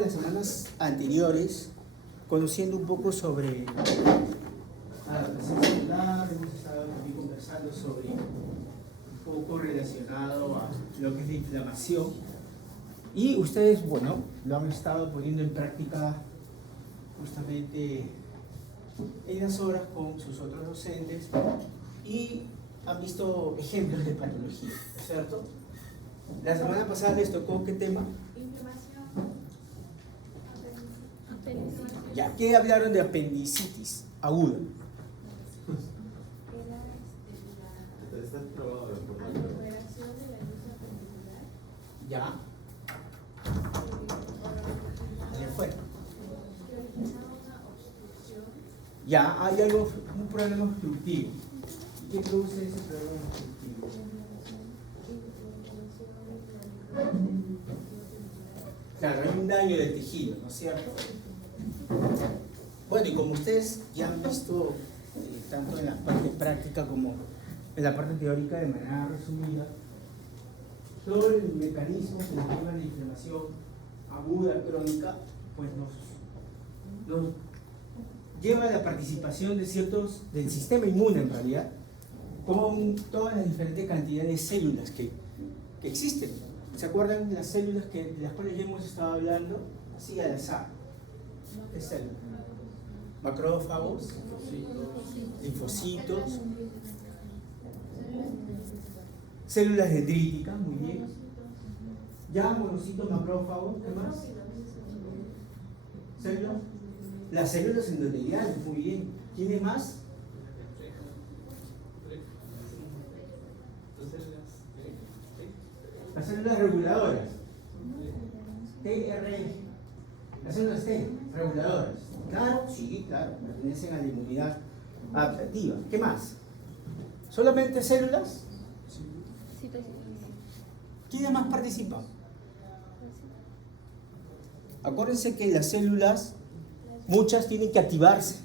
Las semanas anteriores, conociendo un poco sobre adaptación celular, hemos estado también conversando sobre un poco relacionado a lo que es la inflamación. Y ustedes, bueno, lo han estado poniendo en práctica justamente en las horas con sus otros docentes y han visto ejemplos de patología, ¿no es cierto? La semana pasada les tocó ¿qué tema? Ya, ¿qué hablaron de apendicitis aguda? Ya. Ahí afuera. Ya, hay algo, un problema obstructivo. ¿Qué produce ese problema obstructivo? Claro, hay un daño del tejido, ¿no es cierto? Bueno, y como ustedes ya han visto, tanto en la parte práctica como en la parte teórica de manera resumida, todo el mecanismo que nos lleva a la inflamación aguda, crónica, pues nos lleva a la participación de del sistema inmune en realidad, con todas las diferentes cantidades de células que existen. ¿Se acuerdan de las células de las cuales ya hemos estado hablando? Así al azar. ¿Qué células? Macrófagos, linfocitos, células dendríticas, muy bien. Ya, monocitos, macrófagos, ¿qué más? ¿Células? Las células endoteliales, muy bien. ¿Quiénes más? Las células reguladoras. TRI. Las células T, reguladoras. Claro, sí, claro, pertenecen a la inmunidad adaptativa. ¿Qué más? ¿Solamente células? ¿Quiénes más participan? Acuérdense que las células, muchas tienen que activarse.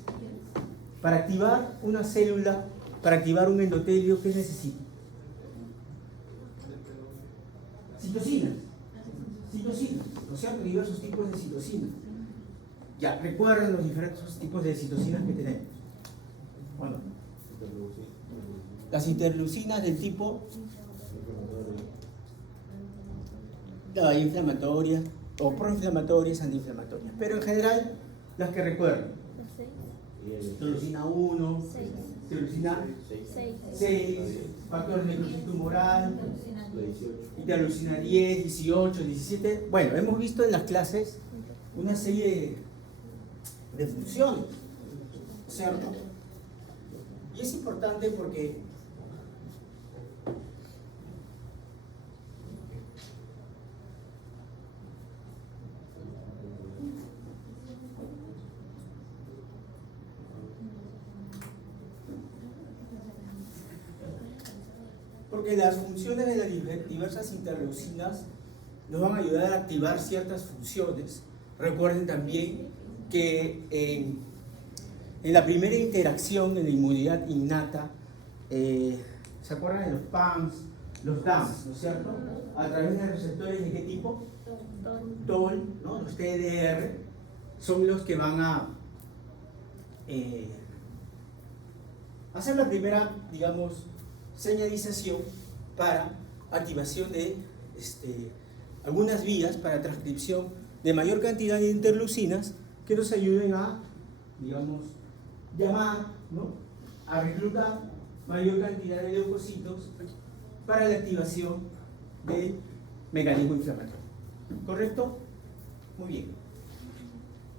Para activar una célula, para activar un endotelio, ¿qué necesita? Citocinas. Citocinas, ¿no es cierto? Diversos tipos de citocinas. Ya, recuerden los diferentes tipos de citocinas que tenemos. Bueno, las interleucinas del tipo inflamatorias o proinflamatorias, antiinflamatorias, pero en general las que recuerden: interleucina 1, interleucina 6, factores de necrosis tumoral, interleucina 10, 18, 17. Bueno, hemos visto en las clases una serie de funciones, ¿cierto? Y es importante porque las funciones de las diversas interleucinas nos van a ayudar a activar ciertas funciones. Recuerden también que en la primera interacción en la inmunidad innata, ¿se acuerdan de los PAMs, los DAMs, ¿no es cierto? A través de receptores ¿de qué tipo? TOL, ¿no? Los TDR son los que van a hacer la primera, digamos, señalización para activación de algunas vías para transcripción de mayor cantidad de interleucinas que nos ayuden a, digamos, llamar, ¿no?, a reclutar mayor cantidad de leucocitos para la activación del mecanismo inflamatorio. ¿Correcto? Muy bien.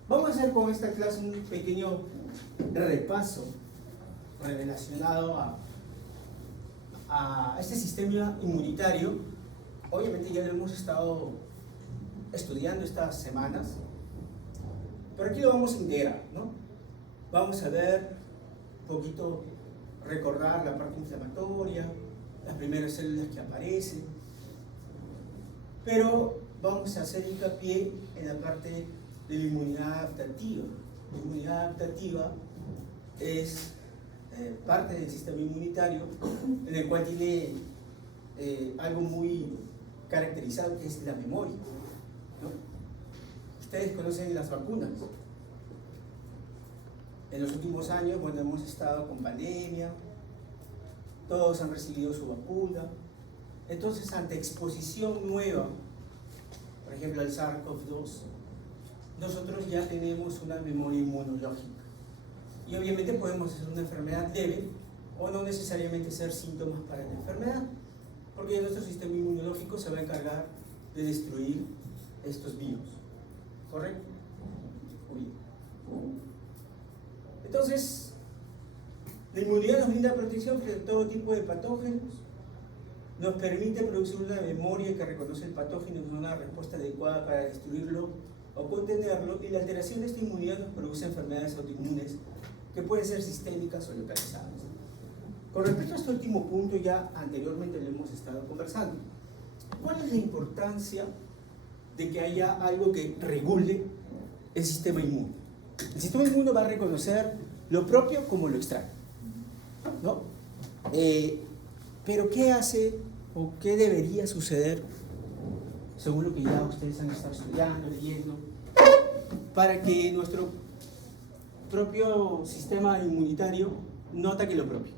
Vamos a hacer con esta clase un pequeño repaso relacionado a este sistema inmunitario. Obviamente ya lo hemos estado estudiando estas semanas, pero aquí lo vamos a integrar, ¿no? Vamos a ver un poquito, recordar la parte inflamatoria, las primeras células que aparecen, pero vamos a hacer hincapié en la parte de la inmunidad adaptativa. La inmunidad adaptativa es parte del sistema inmunitario, en el cual tiene algo muy caracterizado, que es la memoria, ¿no? Ustedes conocen las vacunas. En los últimos años, bueno, hemos estado con pandemia, todos han recibido su vacuna. Entonces, ante exposición nueva, por ejemplo, al SARS-CoV-2, nosotros ya tenemos una memoria inmunológica. Y obviamente podemos hacer una enfermedad leve o no necesariamente ser síntomas para la enfermedad, porque nuestro sistema inmunológico se va a encargar de destruir estos virus. ¿Correcto? Muy bien. Entonces, la inmunidad nos brinda protección frente a todo tipo de patógenos, nos permite producir una memoria que reconoce el patógeno y nos da una respuesta adecuada para destruirlo o contenerlo, y la alteración de esta inmunidad nos produce enfermedades autoinmunes que pueden ser sistémicas o localizadas. Con respecto a este último punto, ya anteriormente lo hemos estado conversando. ¿Cuál es la importancia de que haya algo que regule el sistema inmune? El sistema inmune va a reconocer lo propio como lo extraño, ¿no? Pero ¿qué hace o qué debería suceder, según lo que ya ustedes han estado estudiando, leyendo, para que nuestro propio sistema inmunitario no ataque lo propio?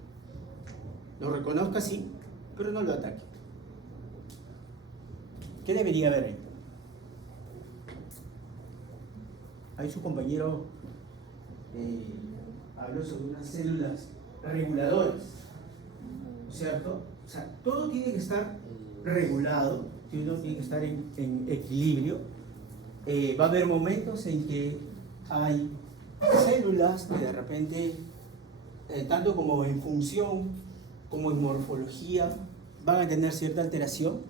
Lo reconozca, sí, pero no lo ataque. ¿Qué debería haber ahí? Ahí su compañero habló sobre unas células reguladoras, ¿cierto? O sea, todo tiene que estar regulado, todo tiene que estar en equilibrio. Va a haber momentos en que hay células que de repente, tanto como en función como en morfología, van a tener cierta alteración,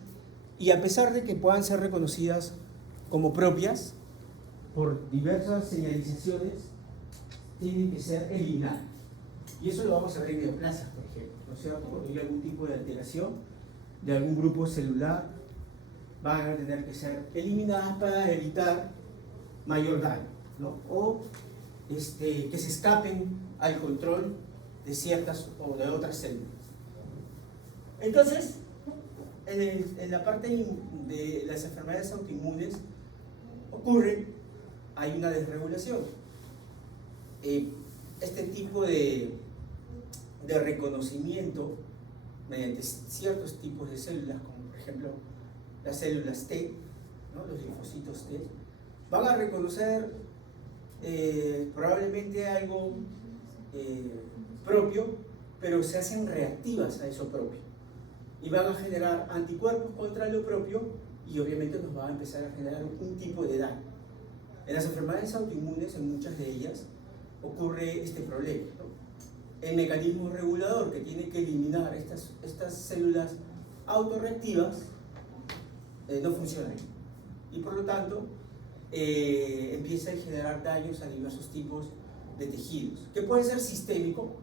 y a pesar de que puedan ser reconocidas como propias, por diversas señalizaciones, tienen que ser eliminadas. Y eso lo vamos a ver en neoplasias, por ejemplo, ¿no es cierto? Cuando hay algún tipo de alteración de algún grupo celular, van a tener que ser eliminadas para evitar mayor daño, ¿no? O que se escapen al control de ciertas o de otras células. Entonces, en la parte de las enfermedades autoinmunes hay una desregulación. Este tipo de reconocimiento mediante ciertos tipos de células, como por ejemplo las células T, ¿no? Los linfocitos T, van a reconocer probablemente algo propio, pero se hacen reactivas a eso propio y van a generar anticuerpos contra lo propio, y obviamente nos va a empezar a generar un tipo de daño. En las enfermedades autoinmunes, en muchas de ellas, ocurre este problema, ¿no? El mecanismo regulador que tiene que eliminar estas células autorreactivas no funciona, y por lo tanto empieza a generar daños a diversos tipos de tejidos, que puede ser sistémico,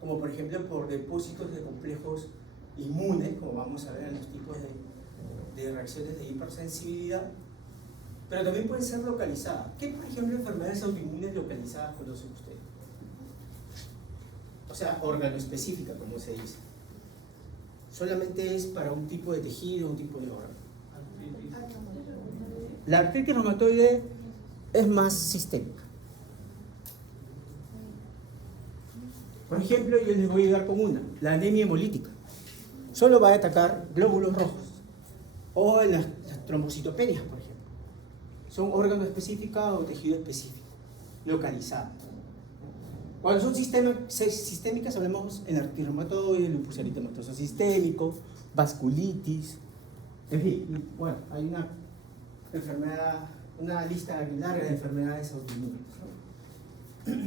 como por ejemplo por depósitos de complejos inmunes, como vamos a ver en los tipos de reacciones de hipersensibilidad, pero también pueden ser localizadas. ¿Qué, por ejemplo, enfermedades autoinmunes localizadas conocen ustedes? O sea, órgano específica, como se dice. Solamente es para un tipo de tejido, un tipo de órgano. La artritis reumatoide es más sistémica. Por ejemplo, yo les voy a ayudar con una, la anemia hemolítica. Solo va a atacar glóbulos rojos, o en las trombocitopenias, por ejemplo. Son órganos específicos o tejido específico, localizado. Cuando son sistémicas, hablamos en artritis reumatoide, lupus eritematoso sistémico, vasculitis, en fin, bueno, hay una enfermedad, una lista larga de enfermedades autoinmunes, ¿no?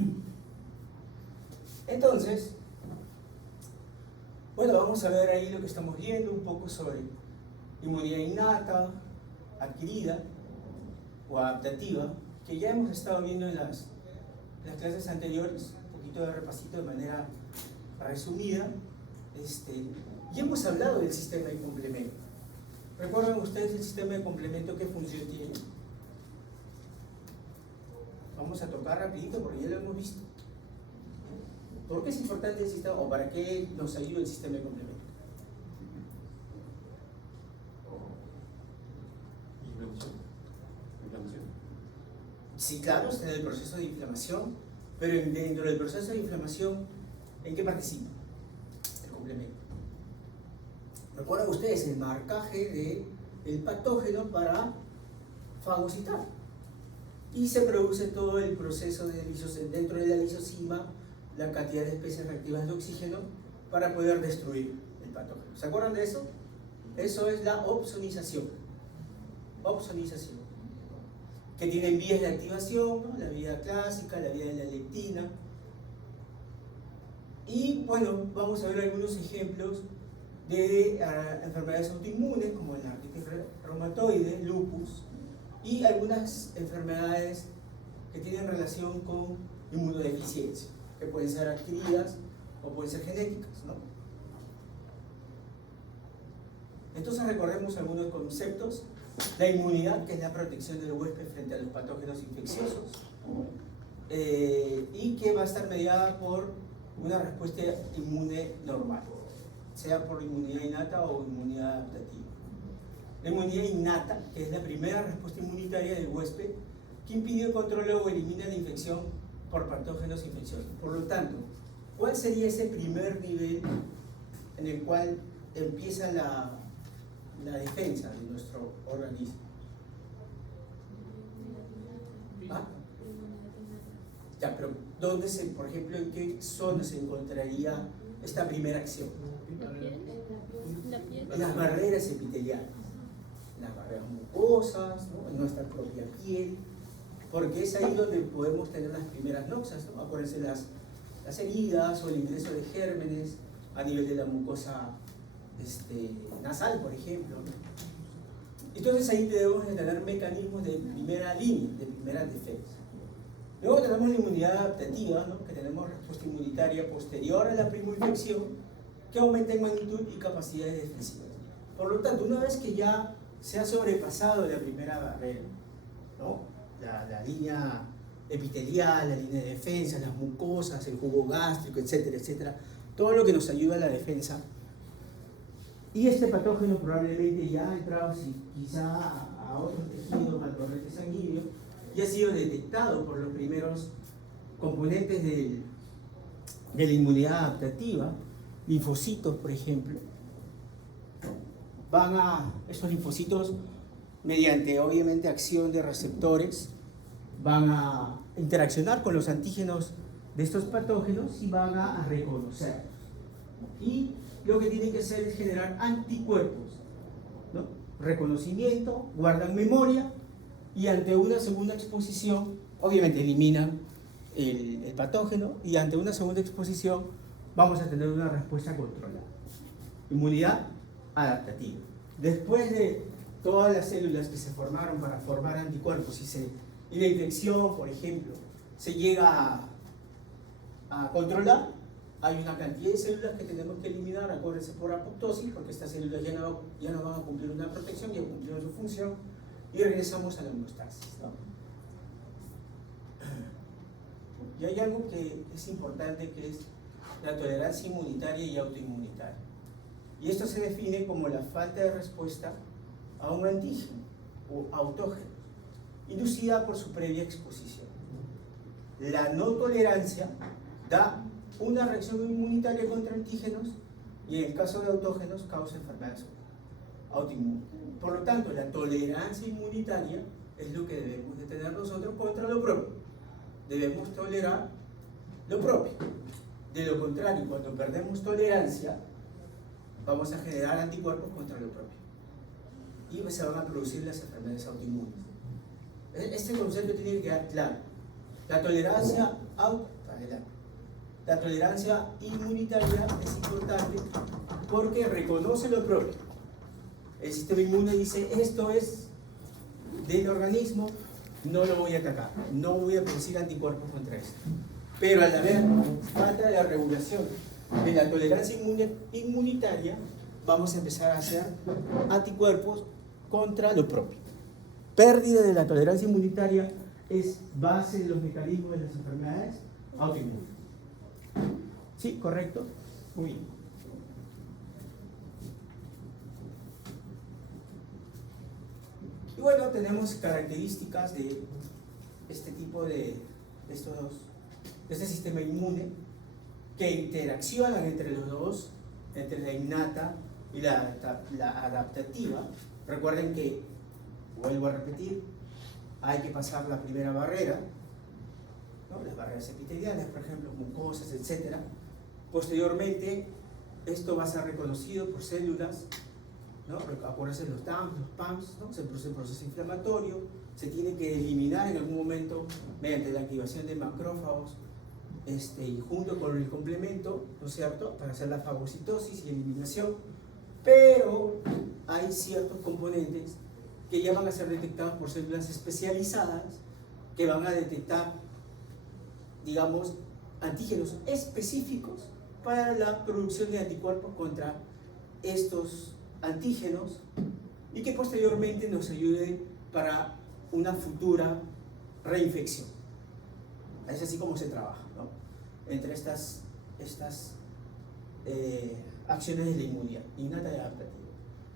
Entonces, bueno, vamos a ver ahí lo que estamos viendo, un poco sobre inmunidad innata, adquirida o adaptativa, que ya hemos estado viendo en las clases anteriores, un poquito de repasito de manera resumida, y hemos hablado del sistema de complemento. ¿Recuerdan ustedes el sistema de complemento qué función tiene? Vamos a tocar rapidito porque ya lo hemos visto. ¿Por qué es importante el sistema o para qué nos ayuda el sistema de complemento? Sí, claro, está en el proceso de inflamación, pero dentro del proceso de inflamación, ¿en qué participa? El complemento. ¿Recuerdan ustedes el marcaje del patógeno para fagocitar? Y se produce todo el proceso de dentro de la lisosima, la cantidad de especies reactivas de oxígeno para poder destruir el patógeno. ¿Se acuerdan de eso? Eso es la opsonización. Opsonización. Que tienen vías de activación, ¿no? La vía clásica, la vía de la leptina. Y bueno, vamos a ver algunos ejemplos de enfermedades autoinmunes como la artritis reumatoide, lupus, y algunas enfermedades que tienen relación con inmunodeficiencia, que pueden ser adquiridas o pueden ser genéticas, ¿no? Entonces recordemos algunos conceptos. La inmunidad, que es la protección del huésped frente a los patógenos infecciosos, y que va a estar mediada por una respuesta inmune normal, sea por inmunidad innata o inmunidad adaptativa. La inmunidad innata, que es la primera respuesta inmunitaria del huésped, que impide, controla o elimina la infección por patógenos infecciosos. Por lo tanto, ¿cuál sería ese primer nivel en el cual empieza la defensa de nuestro organismo? ¿Ah? Ya, pero ¿dónde por ejemplo, en qué zona se encontraría esta primera acción? En las barreras epiteliales, las barreras mucosas, ¿no? En nuestra propia piel, porque es ahí donde podemos tener las primeras noxas, ¿no? Acuérdense las heridas o el ingreso de gérmenes a nivel de la mucosa nasal, por ejemplo, ¿no? Entonces ahí debemos de tener mecanismos de primera línea, de primera defensa. Luego tenemos la inmunidad adaptativa, ¿no? Que tenemos respuesta inmunitaria posterior a la primoinfección, que aumenta en magnitud y capacidades defensivas. Por lo tanto, una vez que ya se ha sobrepasado la primera barrera, ¿no? La línea epitelial, la línea de defensa, las mucosas, el jugo gástrico, etcétera, etcétera, todo lo que nos ayuda a la defensa. Y este patógeno probablemente ya ha entrado quizá a otros tejidos, al torrente sanguíneo, y ha sido detectado por los primeros componentes de la inmunidad adaptativa, linfocitos, por ejemplo. Estos linfocitos, mediante obviamente acción de receptores, van a interaccionar con los antígenos de estos patógenos y van a reconocer. Y lo que tienen que hacer es generar anticuerpos, ¿no? Reconocimiento, guardan memoria y ante una segunda exposición, obviamente eliminan el patógeno y ante una segunda exposición vamos a tener una respuesta controlada. Inmunidad adaptativa. Después de todas las células que se formaron para formar anticuerpos y la infección, por ejemplo, se llega a controlar, hay una cantidad de células que tenemos que eliminar, acuérdense, por apoptosis, porque estas células ya no van a cumplir una protección, ya cumplieron su función, y regresamos a la homeostasis, ¿no? Y hay algo que es importante, que es la tolerancia inmunitaria y autoinmunitaria. Y esto se define como la falta de respuesta a un antígeno o autógeno, inducida por su previa exposición. La no tolerancia da una reacción inmunitaria contra antígenos y en el caso de autógenos causa enfermedades autoinmunes. Por lo tanto, la tolerancia inmunitaria es lo que debemos de tener nosotros contra lo propio. Debemos tolerar lo propio. De lo contrario, cuando perdemos tolerancia, vamos a generar anticuerpos contra lo propio. Y se van a producir las enfermedades autoinmunes. Este concepto tiene que quedar claro. La tolerancia La tolerancia inmunitaria es importante porque reconoce lo propio. El sistema inmune dice, esto es del organismo, no lo voy a atacar, no voy a producir anticuerpos contra esto. Pero al haber falta de la regulación de la tolerancia inmunitaria, vamos a empezar a hacer anticuerpos contra lo propio. Pérdida de la tolerancia inmunitaria es base de los mecanismos de las enfermedades autoinmunes. ¿Sí? ¿Correcto? Muy bien. Y bueno, tenemos características de este tipo. tipo de este sistema inmune que interaccionan entre los dos, entre la innata y la adaptativa. Recuerden que, vuelvo a repetir, hay que pasar la primera barrera, ¿no? Las barreras epiteliales, por ejemplo, mucosas, etc. Posteriormente, esto va a ser reconocido por células, ¿no? Acuérdense los DAMs, los PAMs, ¿no? Se produce un proceso inflamatorio, se tiene que eliminar en algún momento mediante la activación de macrófagos, y junto con el complemento, ¿no es cierto?, para hacer la fagocitosis y eliminación, pero hay ciertos componentes que ya van a ser detectados por células especializadas que van a detectar, digamos, antígenos específicos para la producción de anticuerpos contra estos antígenos y que posteriormente nos ayude para una futura reinfección. Es así como se trabaja, ¿no? Entre estas acciones de la inmunidad innata y adaptativa.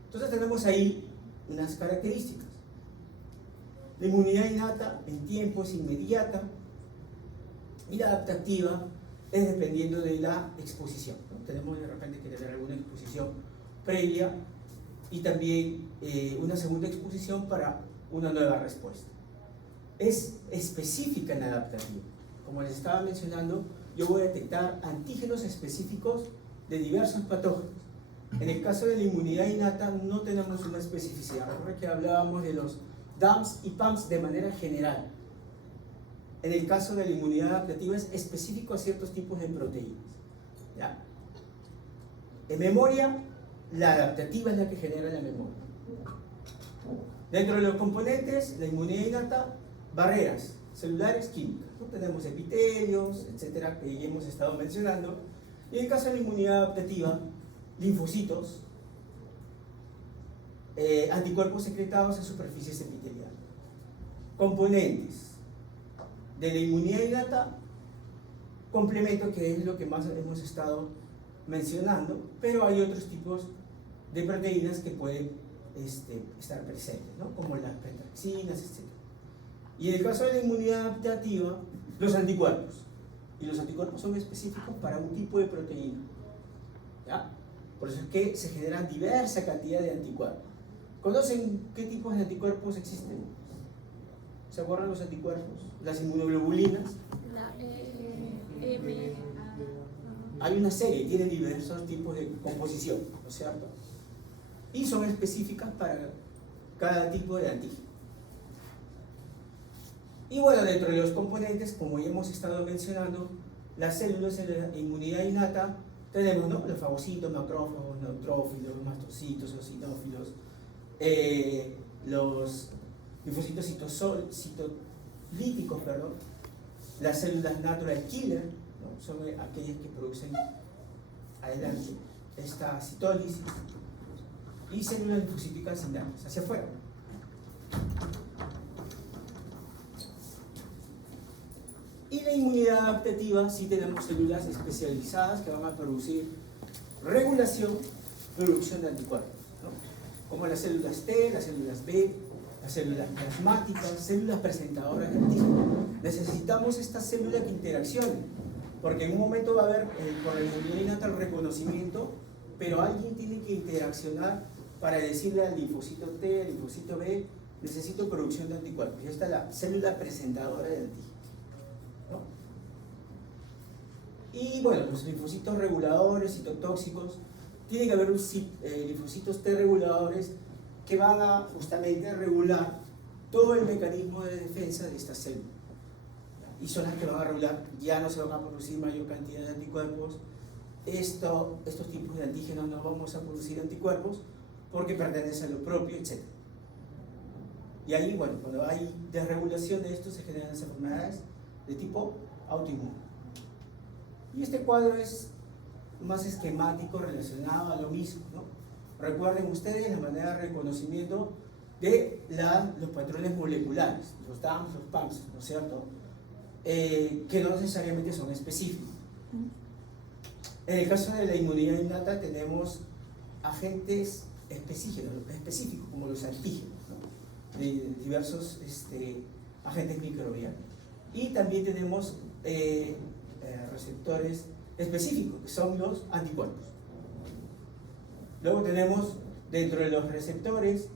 Entonces tenemos ahí unas características. La inmunidad innata en tiempo es inmediata y la adaptativa es dependiendo de la exposición, ¿no? Tenemos de repente que tener alguna exposición previa y también una segunda exposición para una nueva respuesta. Es específica en la adaptativa. Como les estaba mencionando, yo voy a detectar antígenos específicos de diversos patógenos. En el caso de la inmunidad innata no tenemos una especificidad. Recuerden que hablábamos de los DAMs y PAMs de manera general. En el caso de la inmunidad adaptativa es específico a ciertos tipos de proteínas. ¿Ya? En memoria, la adaptativa es la que genera la memoria. Dentro de los componentes, la inmunidad innata, barreras celulares químicas, ¿no? Tenemos epitelios, etcétera, que ya hemos estado mencionando. Y en el caso de la inmunidad adaptativa, linfocitos, anticuerpos secretados en superficies epiteliales. Componentes de la inmunidad innata, complemento, que es lo que más hemos estado mencionando, pero hay otros tipos de proteínas que pueden estar presentes, ¿no? Como las pentaxinas, etc. Y en el caso de la inmunidad adaptativa, los anticuerpos. Y los anticuerpos son específicos para un tipo de proteína, ¿ya? Por eso es que se generan diversa cantidad de anticuerpos. ¿Conocen qué tipos de anticuerpos existen? ¿Se acuerdan los anticuerpos? Las inmunoglobulinas. Hay una serie, tienen diversos tipos de composición, ¿no es cierto? Y son específicas para cada tipo de antígeno. Y bueno, dentro de los componentes, como ya hemos estado mencionando, las células de la inmunidad innata, tenemos, ¿no?, los fagocitos, macrófagos, neutrófilos, mastocitos, eosinófilos, los linfocitos citolíticos, las células natural killer, ¿no?, son aquellas que producen adelante esta citólisis, y células linfocíticas internas, hacia afuera. Y la inmunidad adaptativa, sí tenemos células especializadas que van a producir regulación, producción de anticuerpos, ¿no?, como las células T, las células B, las células plasmáticas, células presentadoras de antígenos. Necesitamos estas células que interaccionen, porque en un momento va a haber, por la inmunidad innata, el reconocimiento, pero alguien tiene que interaccionar para decirle al linfocito T, al linfocito B, necesito producción de anticuerpos. Y esta es la célula presentadora de antígenos, ¿no? Y bueno, los linfocitos reguladores, citotóxicos, tiene que haber linfocitos T reguladores que van a justamente regular todo el mecanismo de defensa de esta célula. Y son las que van a regular, ya no se van a producir mayor cantidad de anticuerpos. Estos tipos de antígenos no vamos a producir anticuerpos porque pertenecen a lo propio, etc. Y ahí, bueno, cuando hay desregulación de esto, se generan enfermedades de tipo autoinmune. Y este cuadro es más esquemático relacionado a lo mismo, ¿no? Recuerden ustedes la manera de reconocimiento de los patrones moleculares, los DAMs, los PAMs, ¿no es cierto?, que no necesariamente son específicos. En el caso de la inmunidad innata tenemos agentes específicos como los antígenos, ¿no?, de diversos agentes microbianos. Y también tenemos receptores específicos, que son los anticuerpos. Luego tenemos dentro de los receptores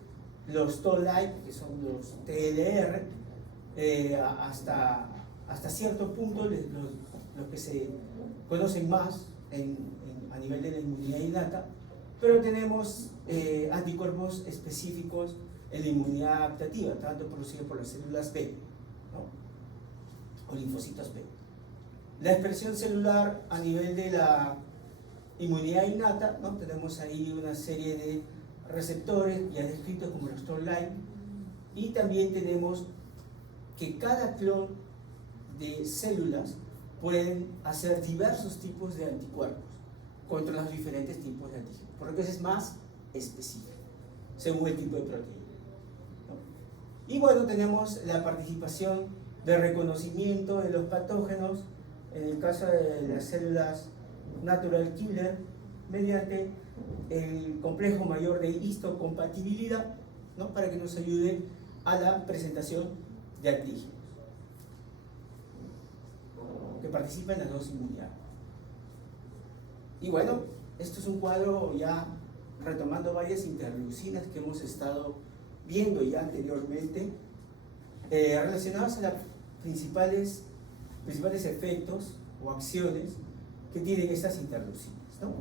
los Toll-like, que son los TLR, hasta cierto punto los que se conocen más a nivel de la inmunidad innata, pero tenemos anticuerpos específicos en la inmunidad adaptativa, tanto producidos por las células B, ¿no? O linfocitos B. La expresión celular a nivel de la inmunidad innata, ¿no? Tenemos ahí una serie de receptores ya descritos como los Toll-like, y también tenemos que cada clon de células pueden hacer diversos tipos de anticuerpos contra los diferentes tipos de antígenos, por lo que es más específico según el tipo de proteína, ¿no? Y bueno, tenemos la participación de reconocimiento de los patógenos en el caso de las células natural killer mediante el complejo mayor de histocompatibilidad, ¿no? Para que nos ayude a la presentación de antígenos que participan en las dos inmunidades. Y bueno, esto es un cuadro ya retomando varias interleucinas que hemos estado viendo ya anteriormente, relacionadas a los principales efectos o acciones que tienen estas interleucinas, ¿no?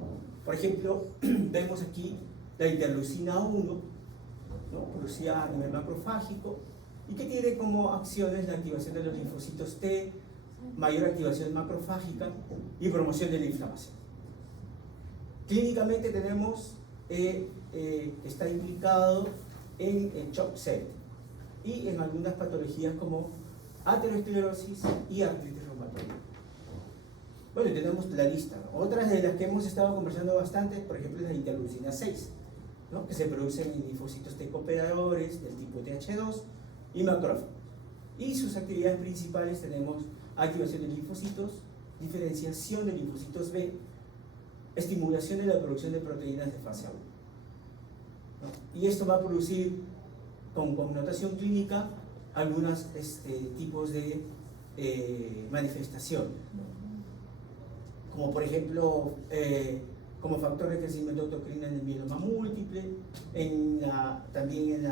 Por ejemplo, vemos aquí la interleucina 1, ¿no? Producida a nivel macrofágico, y que tiene como acciones la activación de los linfocitos T, mayor activación macrofágica y promoción de la inflamación. Clínicamente tenemos que está implicado en el CHOP7 y en algunas patologías como aterosclerosis y artritis reumatoide. Bueno, tenemos la lista. Otras de las que hemos estado conversando bastante, por ejemplo, es la interleucina 6, ¿no? Que se producen en linfocitos T cooperadores del tipo TH2 y macrófagos. Y sus actividades principales tenemos activación de linfocitos, diferenciación de linfocitos B, estimulación de la producción de proteínas de fase 1, ¿no? Y esto va a producir con connotación clínica algunos tipos de manifestaciones, ¿no? Como por ejemplo, como factor de crecimiento de autocrina en el mieloma múltiple, también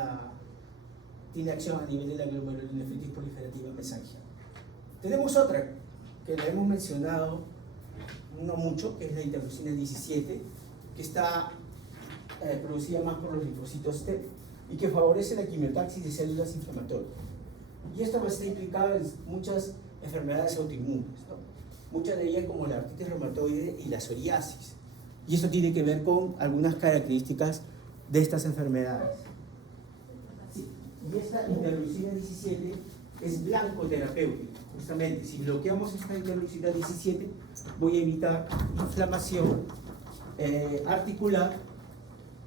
tiene acción a nivel de la glomerulonefritis proliferativa mesangial. Tenemos otra que la hemos mencionado no mucho, que es la interleucina 17, que está producida más por los linfocitos T y que favorece la quimiotaxis de células inflamatorias. Y esto va a estar implicado en muchas enfermedades autoinmunes, ¿no? Muchas de ellas como la artritis reumatoide y la psoriasis. Y esto tiene que ver con algunas características de estas enfermedades. Sí. Y esta interleucina 17 es blancoterapéutica, justamente. Si bloqueamos esta interleucina 17, voy a evitar inflamación articular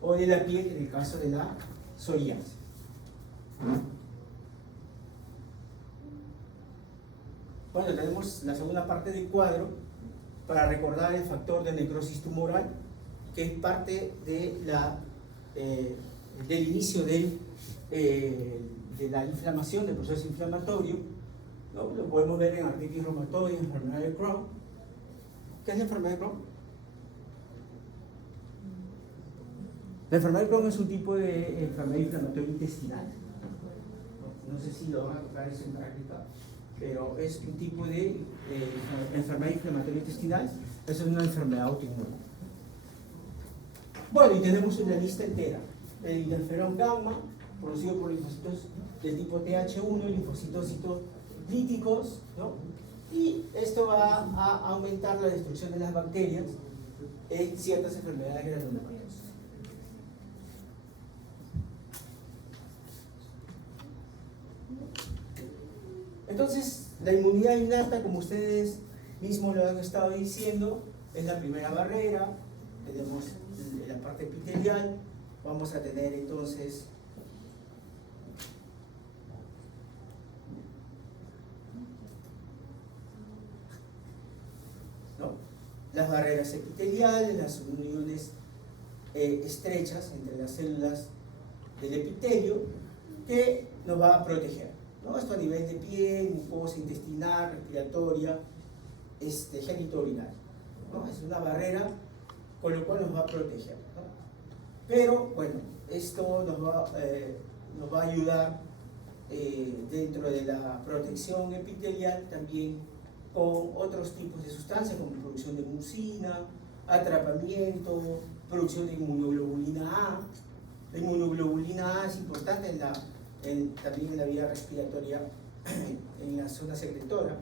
o de la piel en el caso de la psoriasis. Bueno, tenemos la segunda parte del cuadro para recordar el factor de necrosis tumoral, que es parte de del inicio de la inflamación, del proceso inflamatorio, ¿no? Lo podemos ver en artritis reumatoide, en enfermedad de Crohn. ¿Qué es la enfermedad de Crohn? La enfermedad de Crohn es un tipo de enfermedad inflamatoria intestinal. No sé si lo van a tocar eso en práctica, pero es un tipo de enfermedad inflamatoria intestinal. Eso es una enfermedad autoinmune. Bueno, y tenemos una lista entera. El interferón gamma, producido por linfocitos del tipo TH1, linfocitos citolíticos, ¿no? Y esto va a aumentar la destrucción de las bacterias en ciertas enfermedades granulomatosis. Entonces, la inmunidad innata, como ustedes mismos lo han estado diciendo, es la primera barrera. Tenemos la parte epitelial, vamos a tener entonces las barreras epiteliales, las uniones estrechas entre las células del epitelio, que nos va a proteger. ¿no? Esto a nivel de piel, mucosa intestinal, respiratoria, genitourinaria, ¿no? Es una barrera con lo cual nos va a proteger, ¿no? Pero bueno, esto nos va a ayudar dentro de la protección epitelial también con otros tipos de sustancias como producción de mucina, atrapamiento, producción de inmunoglobulina A. La inmunoglobulina A es importante también en la vía respiratoria, en la zona secretora,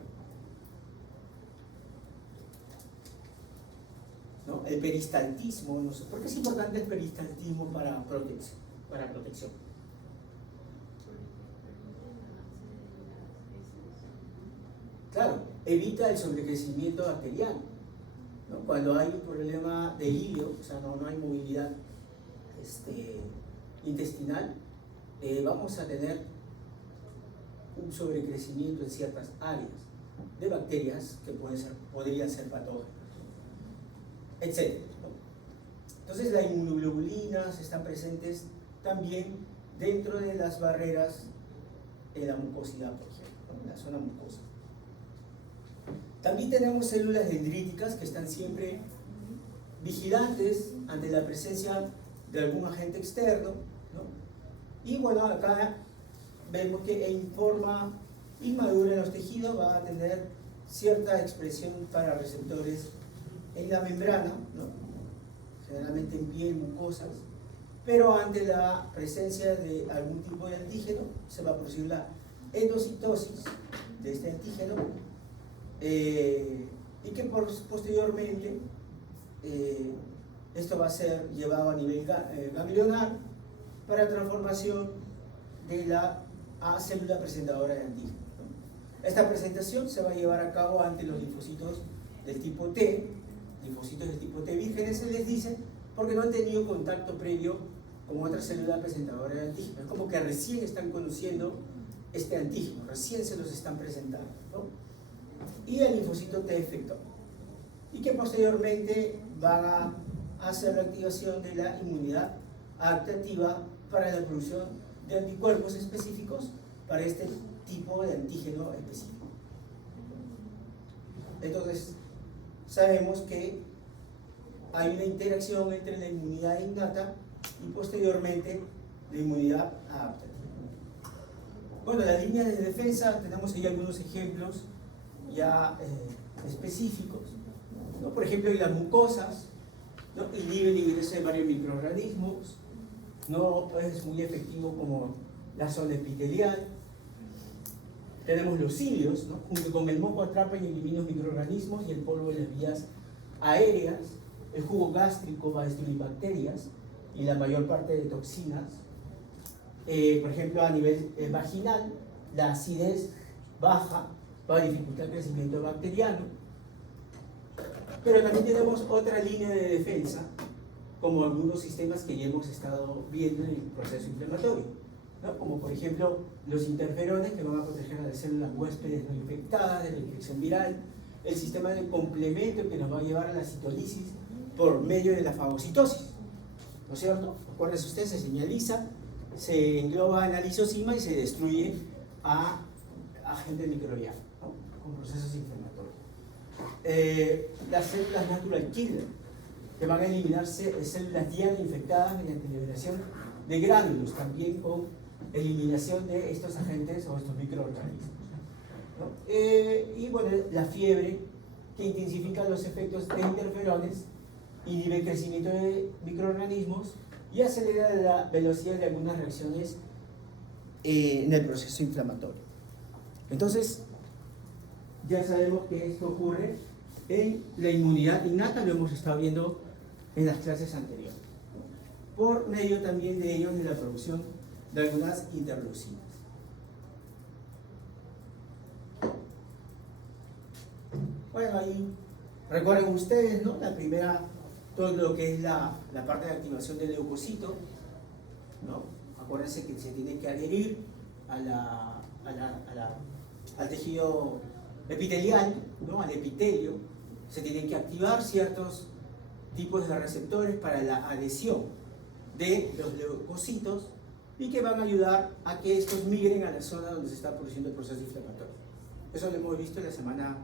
¿no? El peristaltismo, no sé, ¿por qué es importante el peristaltismo para protección? Claro, evita el sobrecrecimiento bacteriano, ¿no? Cuando hay un problema de hilio, o sea, no hay movilidad intestinal, vamos a tener un sobrecrecimiento en ciertas áreas de bacterias que podrían ser patógenas, etc., ¿no? Entonces las inmunoglobulinas están presentes también dentro de las barreras en la mucosidad, por ejemplo, ¿no? En la zona mucosa. También tenemos células dendríticas que están siempre vigilantes ante la presencia de algún agente externo, ¿no? Y bueno, acá vemos que en forma inmadura en los tejidos va a tener cierta expresión para receptores en la membrana, ¿no? Generalmente en piel, mucosas, pero ante la presencia de algún tipo de antígeno se va a producir la endocitosis de este antígeno, y que posteriormente esto va a ser llevado a nivel ganglionar para transformación de la célula presentadora de antígeno, ¿no? Esta presentación se va a llevar a cabo ante los linfocitos del tipo T, linfocitos del tipo T vírgenes se les dice, porque no han tenido contacto previo con otra célula presentadora de antígeno. Es como que recién están conociendo este antígeno, recién se los están presentando, ¿no? Y el linfocito T efector, y que posteriormente van a hacer la activación de la inmunidad adaptativa para la producción de anticuerpos específicos para este tipo de antígeno específico. Entonces, sabemos que hay una interacción entre la inmunidad innata y posteriormente la inmunidad adaptativa. Bueno, las líneas de defensa, tenemos ahí algunos ejemplos ya específicos, ¿no? Por ejemplo, en las mucosas, ¿no? Inhibe el ingreso de varios microorganismos, no es muy efectivo como la zona epitelial. Tenemos los cilios, ¿no? Junto con el moco atrapan y eliminan microorganismos y el polvo de las vías aéreas. El jugo gástrico va a destruir bacterias y la mayor parte de toxinas. Por ejemplo, a nivel vaginal, la acidez baja va a dificultar el crecimiento bacteriano. Pero también tenemos otra línea de defensa, como algunos sistemas que ya hemos estado viendo en el proceso inflamatorio, ¿no? Como por ejemplo los interferones, que van a proteger a las células huéspedes no infectadas de la infección viral, el sistema de complemento que nos va a llevar a la citolisis por medio de la fagocitosis, ¿no es cierto? Acuérdense ustedes, se señaliza, se engloba en la lisosima y se destruye a agente microbiano, ¿no? Con procesos inflamatorios. Las células natural killer, que van a eliminar células diana infectadas mediante liberación de gránulos, también con eliminación de estos agentes o estos microorganismos, ¿no? Y bueno, la fiebre, que intensifica los efectos de interferones, inhibe el crecimiento de microorganismos y acelera la velocidad de algunas reacciones en el proceso inflamatorio. Entonces, ya sabemos que esto ocurre en la inmunidad innata, lo hemos estado viendo en las clases anteriores, ¿no? Por medio también de ellos de la producción de algunas interleucinas. Bueno, ahí recuerden ustedes, ¿no? La primera, todo lo que es la parte de activación del leucocito, ¿no? Acuérdense que se tiene que adherir al tejido epitelial, ¿no? Al epitelio, se tienen que activar ciertos tipos de receptores para la adhesión de los leucocitos y que van a ayudar a que estos migren a la zona donde se está produciendo el proceso inflamatorio. Eso lo hemos visto la semana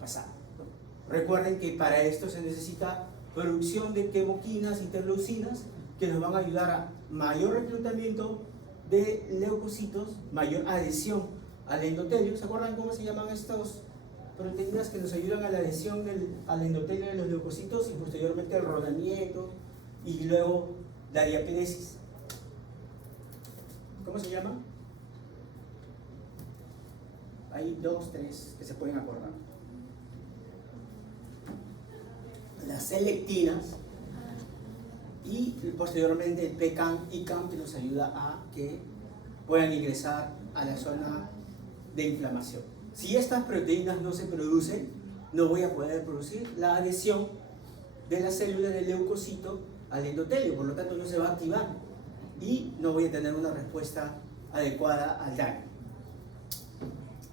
pasada, ¿no? Recuerden que para esto se necesita producción de quemoquinas, interleucinas, que nos van a ayudar a mayor reclutamiento de leucocitos, mayor adhesión al endotelio. ¿Se acuerdan cómo se llaman estas proteínas que nos ayudan a la adhesión al endotelio de los leucocitos y posteriormente al rodamiento y luego la diapiresis? ¿Cómo se llama? Hay 2, 3 que se pueden acordar. Las selectinas y posteriormente el PCAM y CAM, que nos ayuda a que puedan ingresar a la zona de inflamación. Si estas proteínas no se producen, no voy a poder producir la adhesión de la célula del leucocito al endotelio, por lo tanto no se va a activar y no voy a tener una respuesta adecuada al daño.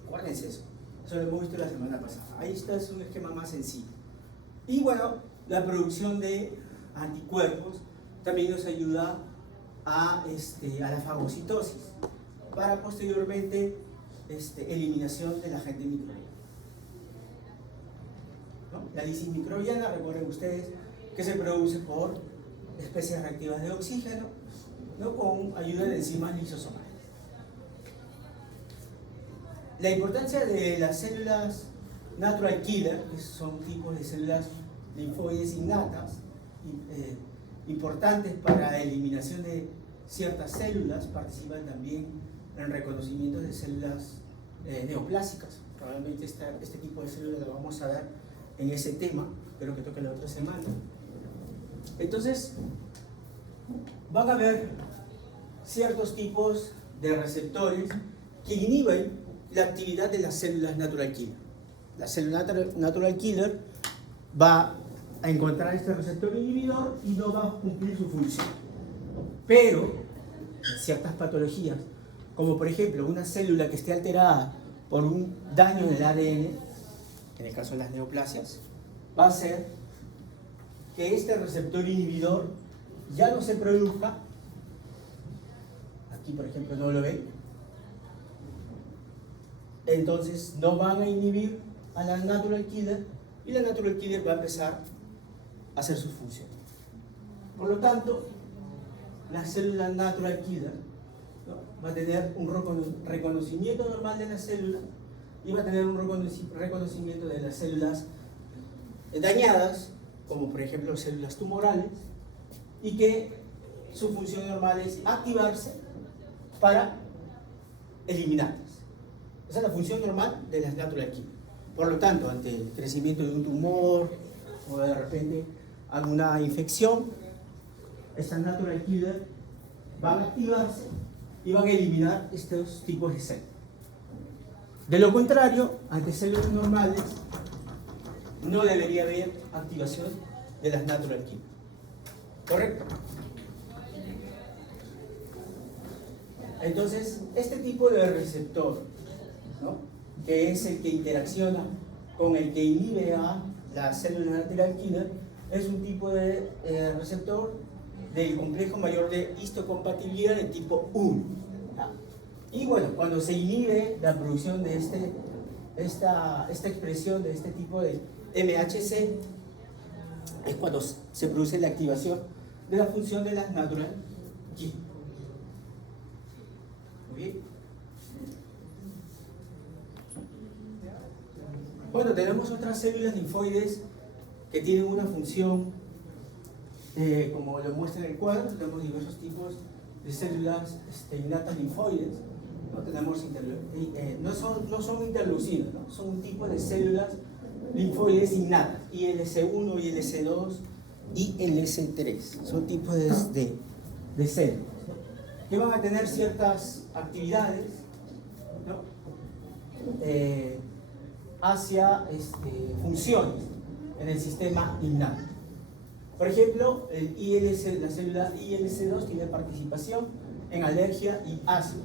Acuérdense eso lo hemos visto la semana pasada. Ahí está, es un esquema más sencillo. Y bueno, la producción de anticuerpos también nos ayuda a la fagocitosis para posteriormente eliminación del agente microbiano, ¿no? La lisis microbiana, recuerden ustedes que se produce por especies reactivas de oxígeno, ¿no? Con ayuda de enzimas lisosomales. La importancia de las células natural killer, que son tipos de células linfoides innatas, importantes para la eliminación de ciertas células, participan también en reconocimiento de células neoplásicas. Probablemente este tipo de células lo vamos a ver en ese tema, creo que toca la otra semana. Entonces, van a haber ciertos tipos de receptores que inhiben la actividad de las células natural killer. La célula natural killer va a encontrar este receptor inhibidor y no va a cumplir su función. Pero en ciertas patologías, como por ejemplo una célula que esté alterada por un daño en el ADN, en el caso de las neoplasias, va a hacer que este receptor inhibidor ya no se produzca. Aquí por ejemplo no lo ven. Entonces no van a inhibir a la natural killer y la natural killer va a empezar a hacer su función. Por lo tanto, la célula natural killer, ¿no? Va a tener un reconocimiento normal de la célula y va a tener un reconocimiento de las células dañadas, como por ejemplo células tumorales, y que su función normal es activarse para eliminarlas. Esa es la función normal de las natural killer. Por lo tanto, ante el crecimiento de un tumor o de repente alguna infección, estas natural killer van a activarse y van a eliminar estos tipos de células. De lo contrario, ante células normales, no debería haber activación de las natural killer. ¿Correcto? Entonces, este tipo de receptor, ¿no? Que es el que interacciona con el que inhibe a la célula natural killer, es un tipo de receptor del complejo mayor de histocompatibilidad de tipo 1. ¿Ya? Y bueno, cuando se inhibe la producción de esta expresión de este tipo de MHC, es cuando se produce la activación de la función de las natural killer. ¿Muy bien? Bueno, tenemos otras células linfoides que tienen una función, como lo muestra en el cuadro. Tenemos diversos tipos de células innatas linfoides. ¿No? Tenemos no son interleucinas, ¿no? Son un tipo de células linfoides innatas, ILC1, ILC2 y ILC3. Son tipos de células, ¿no? Que van a tener ciertas actividades, ¿no? Hacia funciones en el sistema innato. Por ejemplo, la célula ILC2 tiene participación en alergia y asma.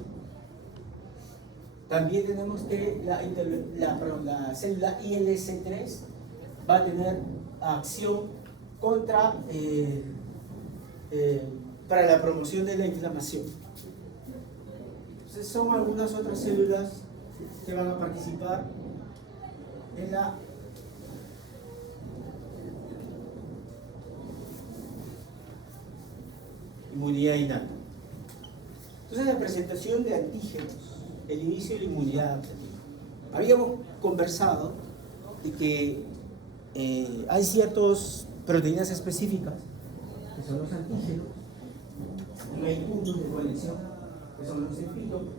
También tenemos que la célula ILC3 va a tener acción contra para la promoción de la inflamación. Entonces son algunas otras células que van a participar en la inmunidad innata. Entonces la presentación de antígenos, el inicio de la inmunidad adaptativa. Habíamos conversado de que hay ciertas proteínas específicas, que son los antígenos, y hay puntos de conexión, que son los epitopes,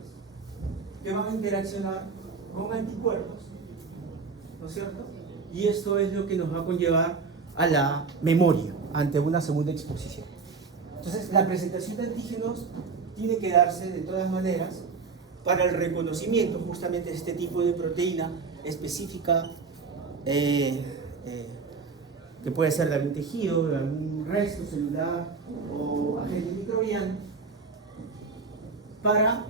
que van a interaccionar con anticuerpos, ¿no es cierto? Y esto es lo que nos va a conllevar a la memoria ante una segunda exposición. Entonces, la presentación de antígenos tiene que darse de todas maneras para el reconocimiento justamente de este tipo de proteína específica que puede ser de algún tejido, de algún resto celular o agente microbiano, para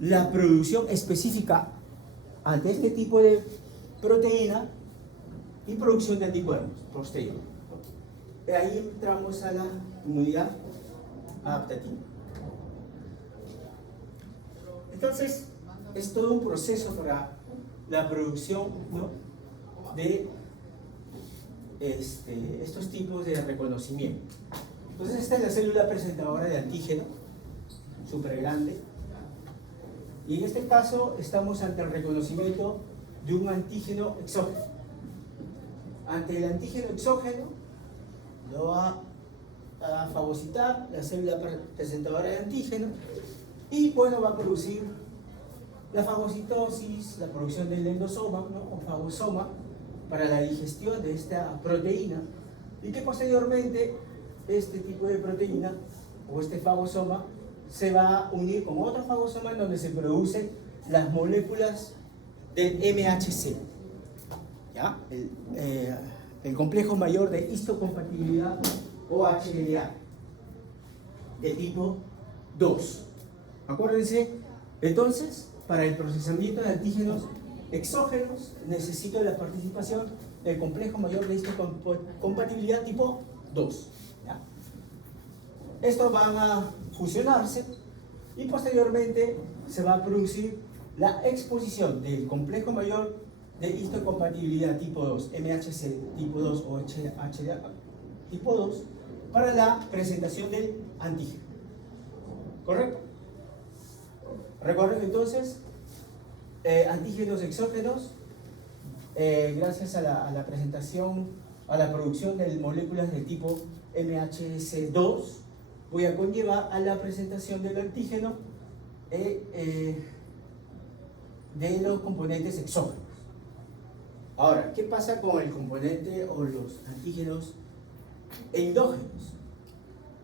la producción específica ante este tipo de proteína y producción de anticuerpos posterior. Ahí entramos a la inmunidad adaptativa. Entonces, es todo un proceso para la producción, ¿no?, de estos tipos de reconocimiento. Entonces, esta es la célula presentadora de antígeno, súper grande. Y en este caso, estamos ante el reconocimiento de un antígeno exógeno. Ante el antígeno exógeno, lo va a fagocitar la célula presentadora de antígeno y, bueno, va a producir la fagocitosis, la producción del endosoma, ¿no?, o fagosoma, para la digestión de esta proteína, y que posteriormente este tipo de proteína o este fagosoma se va a unir con otro fagosoma en donde se producen las moléculas del MHC, ¿ya? El complejo mayor de histocompatibilidad o HLA de tipo 2. Acuérdense, entonces, para el procesamiento de antígenos exógenos necesito la participación del complejo mayor de histocompatibilidad tipo 2. ¿Ya? Estos van a fusionarse y posteriormente se va a producir la exposición del complejo mayor de histocompatibilidad tipo 2, MHC tipo 2 o HLA tipo 2, para la presentación del antígeno. ¿Correcto? Recuerden entonces, antígenos exógenos, gracias a la presentación, a la producción de moléculas del tipo MHC2, voy a conllevar a la presentación del antígeno de los componentes exógenos. Ahora, ¿qué pasa con el componente o los antígenos endógenos?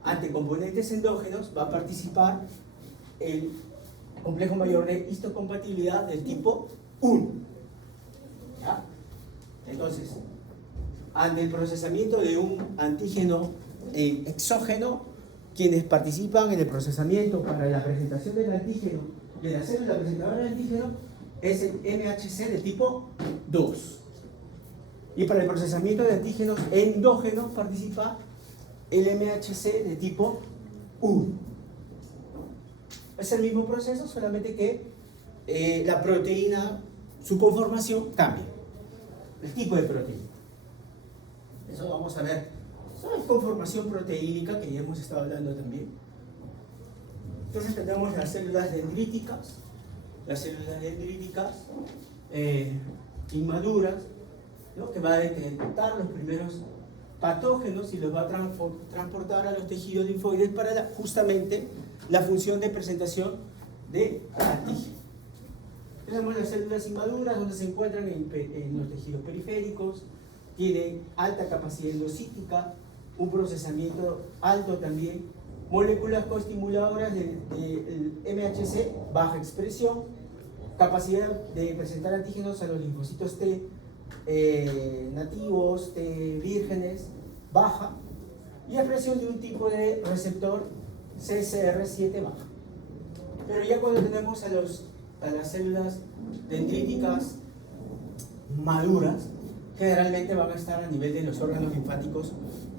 Ante componentes endógenos va a participar el complejo mayor de histocompatibilidad del tipo 1. ¿Ya? Entonces, ante el procesamiento de un antígeno exógeno, quienes participan en el procesamiento para la presentación del antígeno, de la célula presentadora del antígeno, es el MHC de tipo 2. Y para el procesamiento de antígenos endógenos participa el MHC de tipo 1. Es el mismo proceso, solamente que la proteína, su conformación cambia. El tipo de proteína. Eso vamos a ver. Eso es conformación proteínica, que ya hemos estado hablando también. Entonces tenemos las células dendríticas. Las células dendríticas inmaduras, ¿no?, que va a detectar los primeros patógenos y los va a transportar a los tejidos linfoides para justamente la función de presentación de antígeno. Tenemos las células inmaduras, donde se encuentran en los tejidos periféricos, tienen alta capacidad endocítica, un procesamiento alto también, moléculas coestimuladoras del MHC, baja expresión, capacidad de presentar antígenos a los linfocitos T nativos, T vírgenes, baja, y expresión de un tipo de receptor CCR7 baja. Pero ya cuando tenemos a las células dendríticas maduras, generalmente van a estar a nivel de los órganos linfáticos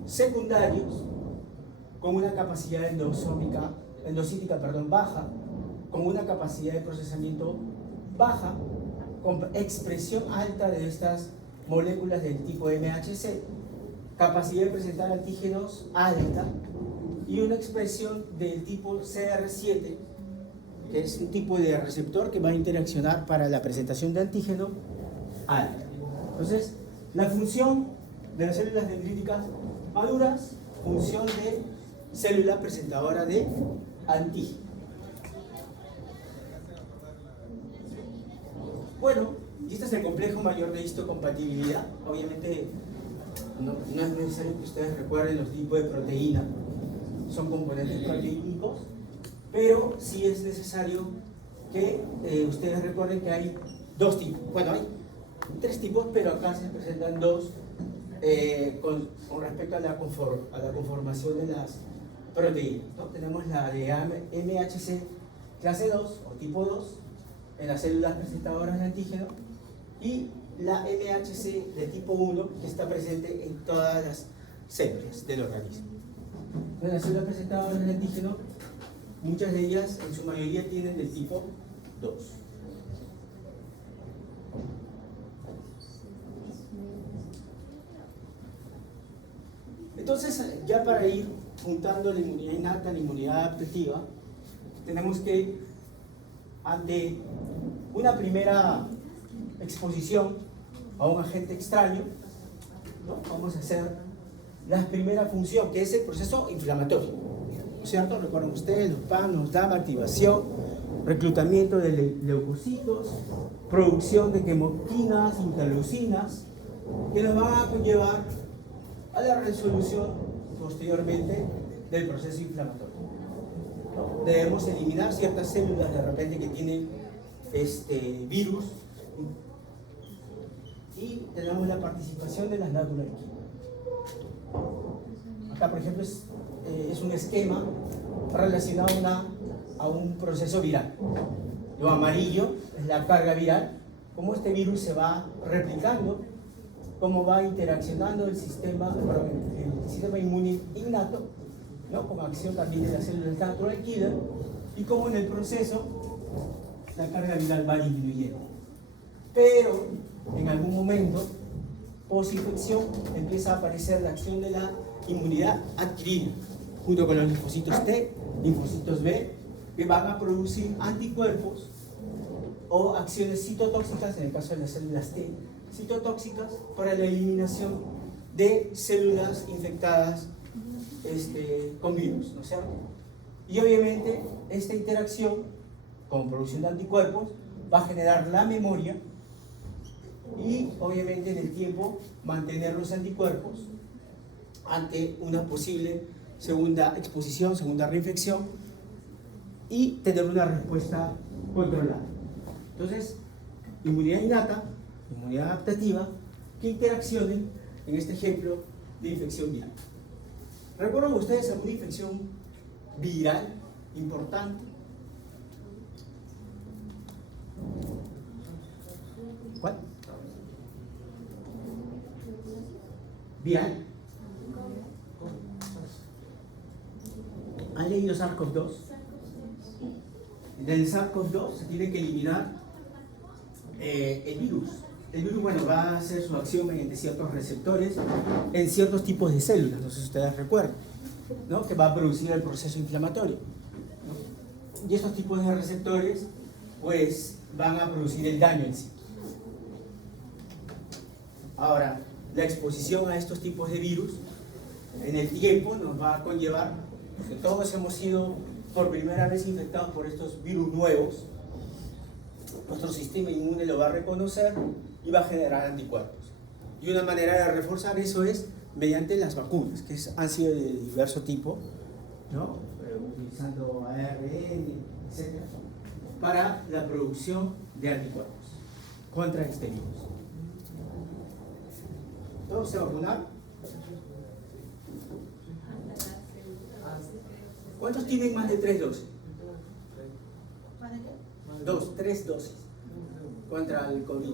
secundarios, con una capacidad endocítica baja, con una capacidad de procesamiento baja, con expresión alta de estas moléculas del tipo MHC, capacidad de presentar antígenos alta y una expresión del tipo CR7, que es un tipo de receptor que va a interaccionar para la presentación de antígeno alta. Entonces, la función de las células dendríticas maduras, función de célula presentadora de antígeno. Bueno, y este es el complejo mayor de histocompatibilidad. Obviamente no es necesario que ustedes recuerden los tipos de proteína, son componentes proteínicos, pero sí es necesario que ustedes recuerden que hay dos tipos. Bueno, hay tres tipos, pero acá se presentan dos con respecto a la conformación de las proteínas, ¿no? Tenemos la de MHC clase 2 o tipo 2 en las células presentadoras de antígeno y la MHC de tipo 1 que está presente en todas las células del organismo. En las células presentadoras de antígeno, muchas de ellas, en su mayoría, tienen del tipo 2. Entonces, ya para ir juntando la inmunidad innata, la inmunidad adaptativa, tenemos que, ante una primera exposición a un agente extraño, ¿no?, vamos a hacer la primera función, que es el proceso inflamatorio, ¿cierto? Recuerden ustedes, los PAM nos dan activación, reclutamiento de leucocitos, producción de quemoquinas, interleucinas, que nos van a conllevar a la resolución posteriormente del proceso inflamatorio, ¿no? Debemos eliminar ciertas células de repente que tienen virus y tenemos la participación de las glándulas químicas. Acá, por ejemplo, es un esquema relacionado a un proceso viral. Lo amarillo es la carga viral, cómo este virus se va replicando, cómo va interaccionando el sistema inmune innato, ¿no?, con acción también de las células natural killer, y cómo en el proceso la carga viral va disminuyendo. Pero en algún momento, posinfección, empieza a aparecer la acción de la inmunidad adquirida, junto con los linfocitos T, linfocitos B, que van a producir anticuerpos o acciones citotóxicas, en el caso de las células T, citotóxicas para la eliminación de células infectadas con virus, ¿no es cierto? Y obviamente esta interacción con producción de anticuerpos va a generar la memoria y obviamente en el tiempo mantener los anticuerpos ante una posible segunda exposición, segunda reinfección y tener una respuesta controlada. Entonces, inmunidad innata, inmunidad adaptativa, que interaccionen en este ejemplo de infección viral. ¿Recuerdan ustedes alguna infección viral importante? ¿Cuál? ¿Viral? ¿Han leído SARS-CoV-2? Del SARS-CoV-2 se tiene que eliminar el virus. El virus, bueno, va a hacer su acción mediante ciertos receptores en ciertos tipos de células, no sé si ustedes recuerdan, ¿no?, que va a producir el proceso inflamatorio, ¿no? Y estos tipos de receptores, pues, van a producir el daño en sí. Ahora, la exposición a estos tipos de virus en el tiempo nos va a conllevar que todos hemos sido por primera vez infectados por estos virus nuevos. Nuestro sistema inmune lo va a reconocer y va a generar anticuerpos. Y una manera de reforzar eso es mediante las vacunas, que han sido de diverso tipo, ¿no?, utilizando ARN, etc., para la producción de anticuerpos contra este virus. ¿Todos se vacunaron? ¿Cuántos tienen más de 3 dosis? Tres dosis contra el COVID,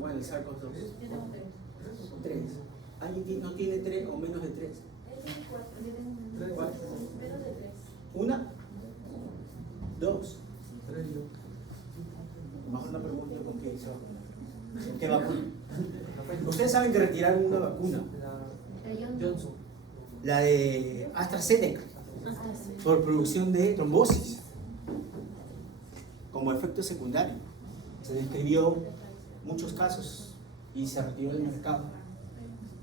bueno, el SARS-CoV-2. 3. ¿Alguien no tiene 3 o menos de 3? 4. ¿Una? 2. se vacuna. ¿Qué vacuna? Ustedes saben que retiraron una vacuna, Johnson. la de AstraZeneca, por producción de trombosis, como efecto secundario. Se describió muchos casos y se retiró del mercado.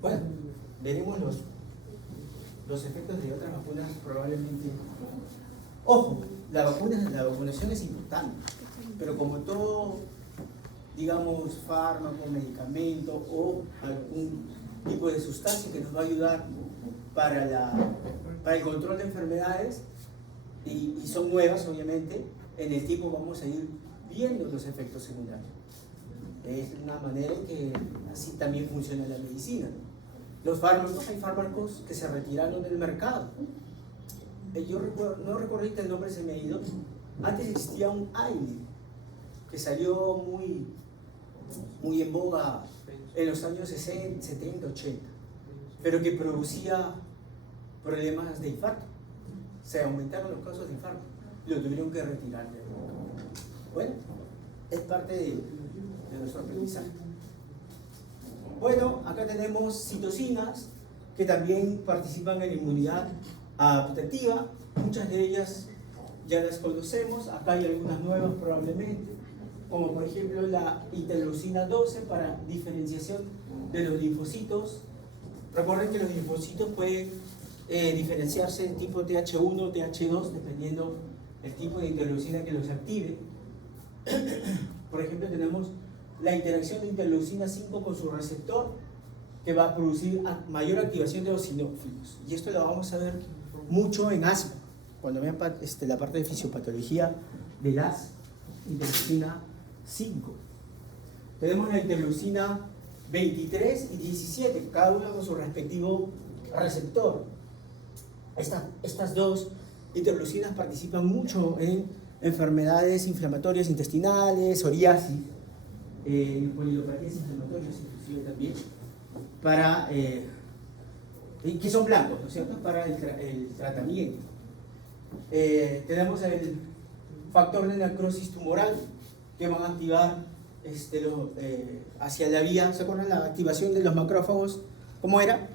Bueno, veremos los efectos de otras vacunas probablemente. Ojo, la vacunación es importante, pero como todo, digamos, fármaco, medicamento o algún tipo de sustancia que nos va a ayudar para el control de enfermedades, y son nuevas obviamente, en el tiempo vamos a ir viendo los efectos secundarios. Es una manera en que así también funciona la medicina. Los fármacos, hay fármacos que se retiraron del mercado. Yo no recuerdo ahorita el nombre, se me ha ido. Antes existía un AINE que salió muy en boga en los años 60, 70, 80, pero que producía problemas de infarto. Se aumentaron los casos de infarto, lo tuvieron que retirar del mercado. Bueno, es parte de nuestro aprendizaje. Bueno, acá tenemos citocinas que también participan en la inmunidad adaptativa. Muchas de ellas ya las conocemos, acá hay algunas nuevas probablemente, como por ejemplo la interleucina 12 para diferenciación de los linfocitos. Recuerden que los linfocitos pueden diferenciarse en tipo TH1 o TH2 dependiendo del tipo de interleucina que los active. Por ejemplo, tenemos la interacción de interleucina 5 con su receptor, que va a producir mayor activación de eosinófilos. Y esto lo vamos a ver mucho en asma, cuando vean la parte de fisiopatología de las interleucina 5. Tenemos la interleucina 23 y 17, cada uno con su respectivo receptor. Estas dos interleucinas participan mucho en enfermedades inflamatorias intestinales, psoriasis, polilopatías inflamatorias inclusive también, que son blancos, ¿no es cierto?, para el tratamiento. Tenemos el factor de necrosis tumoral que van a activar hacia la vía. ¿Se acuerdan la activación de los macrófagos? ¿Cómo era?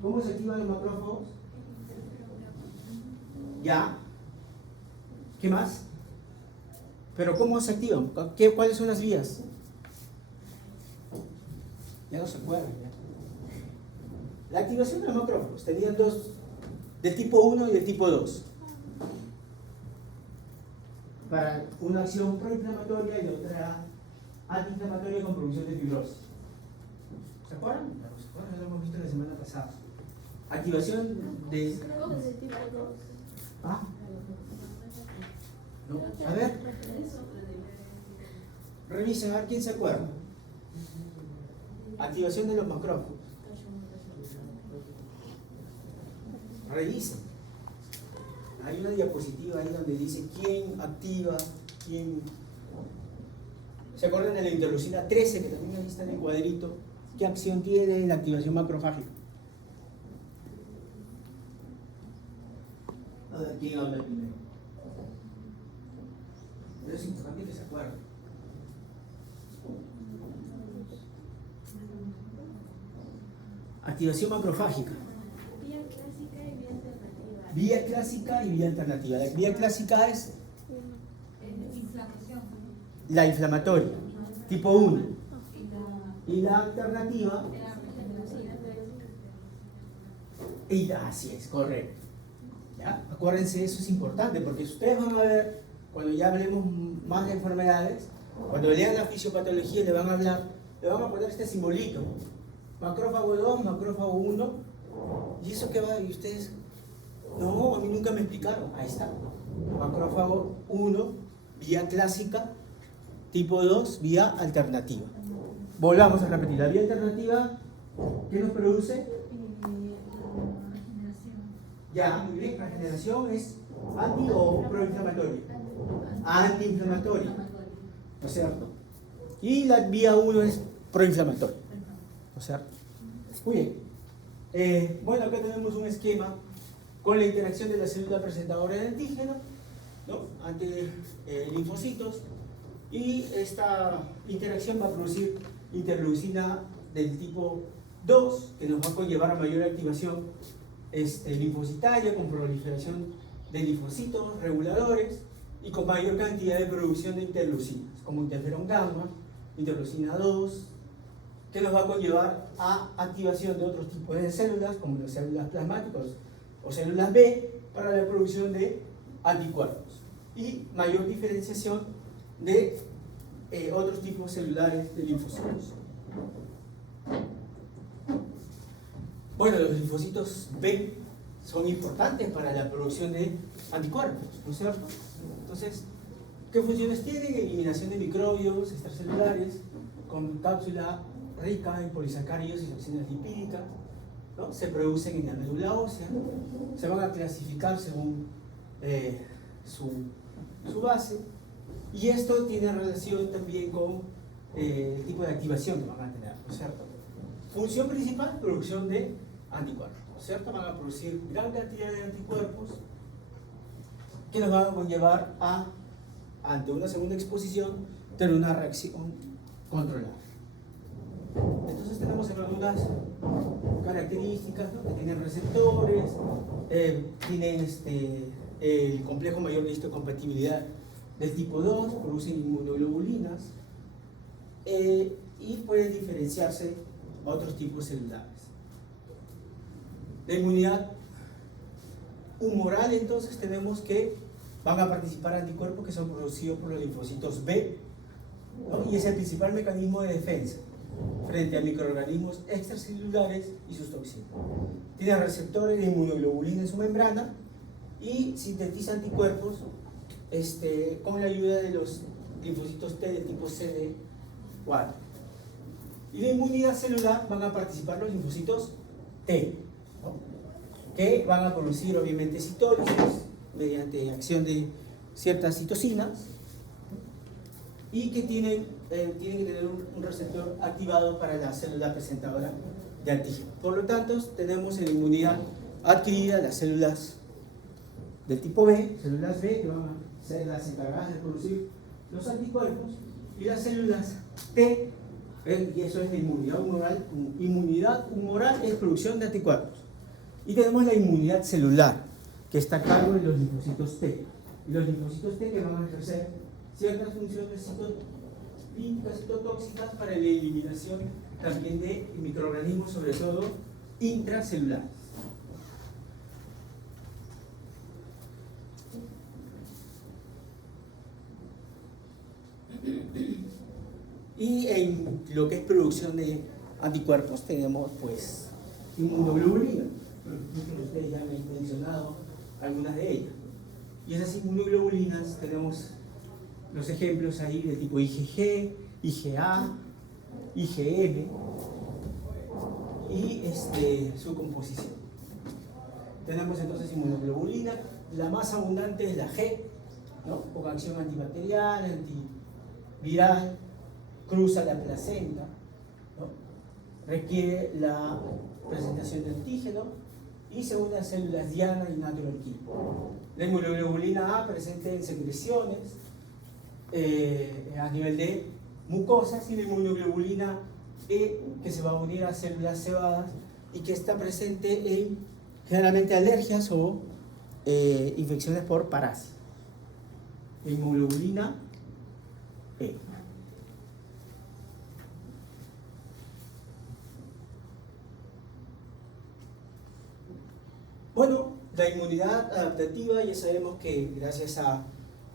¿Cómo se activan los macrófagos? Ya. ¿Qué más? ¿Pero cómo se activan? ¿Cuáles son las vías? Ya no se acuerdan. ¿Ya? La activación de los macrófagos tenían dos, del tipo 1 y del tipo 2. Para una acción proinflamatoria y otra antiinflamatoria con producción de fibrosis. ¿Se acuerdan? ¿Se acuerdan? Lo hemos visto la semana pasada. Activación de... Creo que es el tipo 2. ¿Ah? No. A ver. Revisen, a ver quién se acuerda. Activación de los macrófagos. Revisen. Hay una diapositiva ahí donde dice quién activa, quién... ¿Se acuerdan de la interleucina 13 que también ahí está en el cuadrito? ¿Qué acción tiene la activación macrofágica? A ver, ¿quién habla primero? Pero es importante que se acuerden. Activación macrofágica. Vía clásica y vía alternativa. La vía clásica es la inflamatoria, tipo 1. Y la alternativa, así es, correcto. ¿Ya? Acuérdense, eso es importante, porque ustedes van a ver, cuando ya hablemos más de enfermedades, cuando lean la fisiopatología le van a poner este simbolito. Macrófago 2, macrófago 1. ¿Y eso qué va? ¿Y ustedes? No, a mí nunca me explicaron. Ahí está. Macrófago 1, vía clásica. Tipo 2, vía alternativa. Volvamos a repetir. La vía alternativa, ¿qué nos produce? Ya, muy bien. La regeneración es anti o proinflamatoria. Antiinflamatoria. ¿No es cierto? Y la vía 1 es proinflamatoria. ¿No es cierto? Muy bien. Bueno, acá tenemos un esquema con la interacción de la célula presentadora de antígeno ¿no? Ante linfocitos, y esta interacción va a producir interleucina del tipo 2, que nos va a conllevar a mayor activación linfocitaria, con proliferación de linfocitos reguladores y con mayor cantidad de producción de interleucinas, como interferón gamma, interleucina 2, que nos va a conllevar a activación de otros tipos de células, como las células plasmáticas o células B, para la producción de anticuerpos y mayor diferenciación de otros tipos celulares de linfocitos. Bueno, los linfocitos B son importantes para la producción de anticuerpos, ¿no es cierto? Entonces, ¿qué funciones tienen? Eliminación de microbios extracelulares con cápsula rica en polisacáridos y toxinas lipídicas, ¿no? Se producen en la médula ósea, se van a clasificar según su base, y esto tiene relación también con el tipo de activación que van a tener, ¿no es cierto? Función principal, producción de anticuerpos, ¿no es cierto? Van a producir gran cantidad de anticuerpos que nos van a conllevar a, ante una segunda exposición, tener una reacción controlada. Entonces tenemos algunas características, ¿no? Que tienen receptores, tienen el complejo mayor de histocompatibilidad del tipo 2, producen inmunoglobulinas, y pueden diferenciarse a otros tipos celulares. La inmunidad humoral, entonces, tenemos que van a participar anticuerpos que son producidos por los linfocitos B, ¿no? Y es el principal mecanismo de defensa frente a microorganismos extracelulares y sus toxinas. Tiene receptores de inmunoglobulina en su membrana y sintetiza anticuerpos con la ayuda de los linfocitos T del tipo CD4. Y la inmunidad celular van a participar los linfocitos T, ¿no? Que van a producir obviamente citólisis mediante acción de ciertas citocinas y que tienen que tener un receptor activado para la célula presentadora de antígeno. Por lo tanto, tenemos en la inmunidad adquirida las células del tipo B, células B, que van a ser las encargadas de producir los anticuerpos, y las células T, y eso es la inmunidad humoral. Inmunidad humoral es producción de anticuerpos. Y tenemos la inmunidad celular, que está a cargo de los linfocitos T. Y los linfocitos T que van a ejercer ciertas funciones citolíticas, citotóxicas para la eliminación también de microorganismos, sobre todo intracelulares. Y en lo que es producción de anticuerpos tenemos pues inmunoglobulina. Ustedes ya han mencionado algunas de ellas. Y esas inmunoglobulinas tenemos los ejemplos ahí de tipo IgG, IgA, IgM y su composición. Tenemos entonces inmunoglobulina, la más abundante es la G, ¿no? Con acción antibacterial, antiviral, cruza la placenta, ¿no? Requiere la presentación de antígeno y se une a células diana y natural killer. La inmunoglobulina A presente en secreciones a nivel de mucosas, y la inmunoglobulina E que se va a unir a células cebadas y que está presente en generalmente alergias o infecciones por parásitos. La inmunoglobulina E. Bueno, la inmunidad adaptativa ya sabemos que gracias a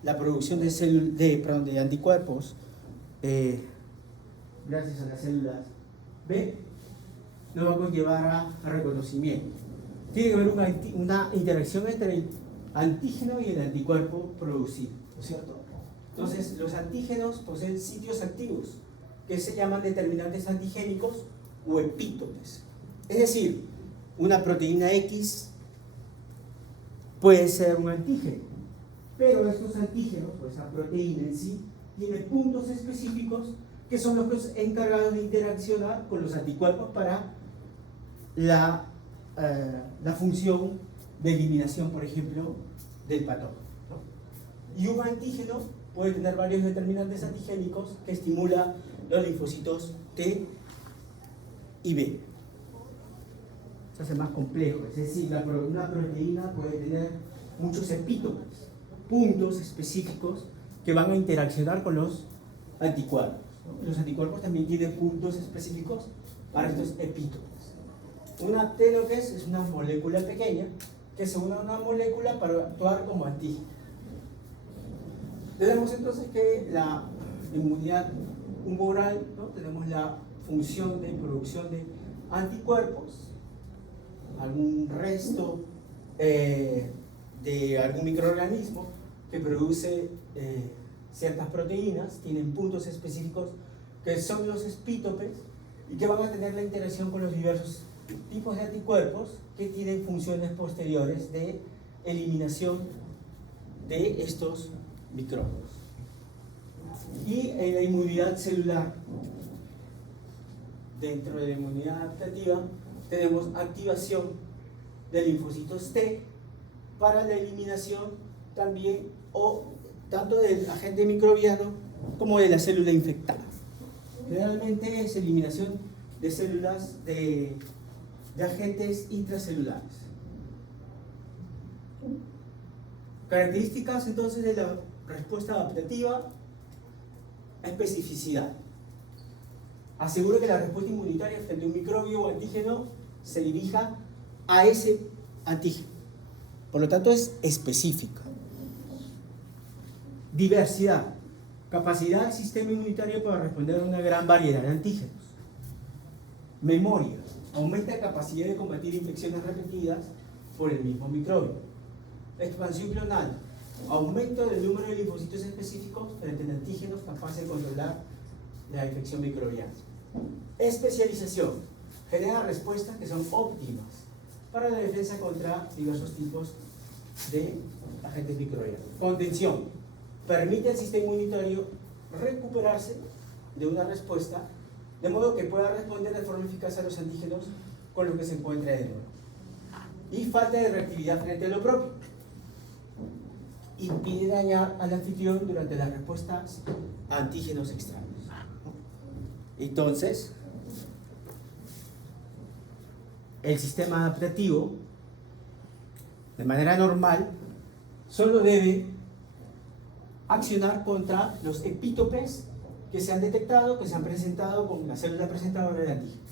la producción de anticuerpos, gracias a las células B, nos va a conllevar a reconocimiento. Tiene que haber una interacción entre el antígeno y el anticuerpo producido, ¿no es cierto? Entonces, los antígenos poseen sitios activos que se llaman determinantes antigénicos o epítopes. Es decir, una proteína X puede ser un antígeno, pero estos antígenos, o esa proteína en sí, tiene puntos específicos que son los encargados de interaccionar con los anticuerpos para la función de eliminación, por ejemplo, del patógeno, ¿no? Y un antígeno puede tener varios determinantes antigénicos que estimulan los linfocitos T y B. Se hace más complejo, es decir, una proteína puede tener muchos epítopes, puntos específicos que van a interaccionar con los anticuerpos, ¿no? Los anticuerpos también tienen puntos específicos para estos epítopes. Una T lo que es una molécula pequeña que se une a una molécula para actuar como antígeno. Tenemos entonces que la inmunidad humoral, ¿no? Tenemos la función de producción de anticuerpos, algún resto de algún microorganismo que produce ciertas proteínas, tienen puntos específicos que son los epítopes y que van a tener la interacción con los diversos tipos de anticuerpos que tienen funciones posteriores de eliminación de estos microbios. Y en la inmunidad celular, dentro de la inmunidad adaptativa, tenemos activación de linfocitos T para la eliminación también o tanto del agente microbiano como de la célula infectada. Generalmente es eliminación de células de agentes intracelulares. Características entonces de la respuesta adaptativa: especificidad. Asegura que la respuesta inmunitaria frente a un microbio o antígeno se dirija a ese antígeno. Por lo tanto, es específica. Diversidad. Capacidad del sistema inmunitario para responder a una gran variedad de antígenos. Memoria. Aumenta la capacidad de combatir infecciones repetidas por el mismo microbio. Expansión clonal. Aumento del número de linfocitos específicos frente a antígenos capaces de controlar la infección microbiana. Especialización. Genera respuestas que son óptimas para la defensa contra diversos tipos de agentes microbianos. Contención. Permite al sistema inmunitario recuperarse de una respuesta de modo que pueda responder de forma eficaz a los antígenos con los que se encuentra de nuevo. Y falta de reactividad frente a lo propio. Impide dañar al anfitrión durante las respuestas a antígenos extraños. Entonces, el sistema adaptativo, de manera normal, solo debe accionar contra los epítopes que se han detectado, que se han presentado con la célula presentadora del antígeno.